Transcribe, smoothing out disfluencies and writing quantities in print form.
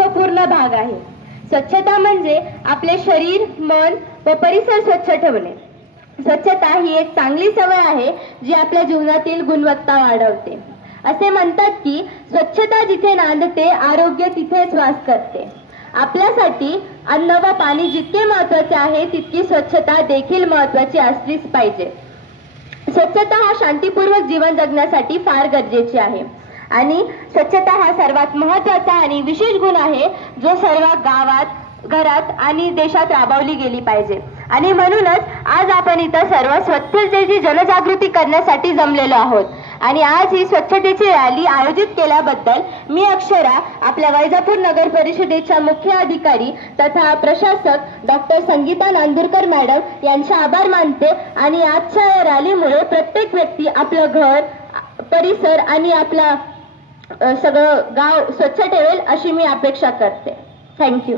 महत्त्वपूर्ण भाग आहे. स्वच्छता म्हणजे आपले शरीर, मन व परिसर स्वच्छ ठेवणे. स्वच्छता ही एक चांगली सवय आहे जी आपल्या जीवनातील गुणवत्ता वाढवते. असे म्हणतात की स्वच्छता जिथे नांदते आरोग्य तिथेच वास करते. आपल्यासाठी अन्न व पाणी जितके महत्त्वाचे आहे तितकी स्वच्छता देखील महत्त्वाची असलीच पाहिजे. स्वच्छता हा शांतीपूर्वक जीवन जगण्यासाठी फार गरजेची आहे आणि स्वच्छता हा सर्वात महत्त्वाचा आणि विशेष गुण आहे जो सर्व गावात, घरात आणि देशात राबवली गेली पाहिजे. आणि म्हणूनच आज आपण इथं सर्व स्वच्छतेची जनजागृती करण्यासाठी जमलेलो आहोत. आणि आज ही स्वच्छतेची रॅली आयोजित केल्याबद्दल मी अक्षरा, आपल्या वैजापूर नगर परिषदेच्या मुख्य अधिकारी तथा प्रशासक डॉक्टर संगीता नांदुरकर मॅडम यांचे आभार मानते. आणि आजच्या या रॅलीमुळे प्रत्येक व्यक्ती आपलं घर, परिसर आणि आपला सगळं गाव स्वच्छ ठेवेल अशी मी अपेक्षा करते. थँक्यू.